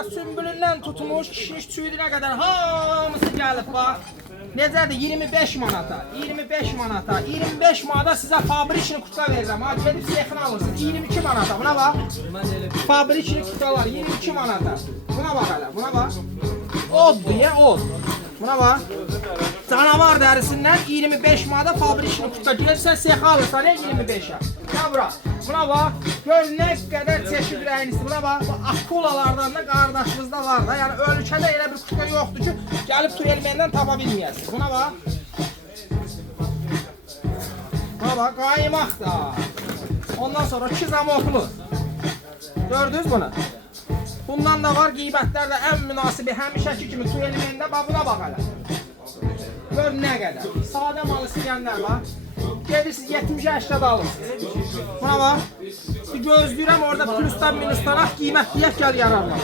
Bax, sümbülündən tutmuş, kişniş çüyüdünə qədər hamısı gəlib, bax. Necədir? 25 manata, 25 manata, 25 manata sizə fabrikini kutka verirəm. Ha, gedib sexini alırsınız, 22 manata, buna bax. Fabrikini kutkalar, 22 manata. Buna bax hələ, buna bax. Oddur, ya, od. Buna bax. Canavar dərisindən 25 manata fabrikini kutka. Gelirsən sexi alırsan, 25'ə. Ya bura, buna bax. Gör nə qədər çeşid rəynisi, buna bax. Bu akulalardan da qardaşımızda var da. Yəni ölkədə elə bir kutka yoxdur ki, gəlib tuyelməndən tapa bilməyəsiniz. Buna bax. Buna bax, qaymaq da. Ondan sonra 2 zamoklu. Gördünüz bunu? Bundan da var qiymətlər də ən münasibi, həmişəki kimi tuyelməndə. Bax, buna bax hələ. Gör nə qədər. Sadə mal istəyənlər var. Gelirsiniz 70-80 alırsınız. Buna bax. Bir gözləyirəm orada plusdan minusdan qiymət deyək gəl yararlar.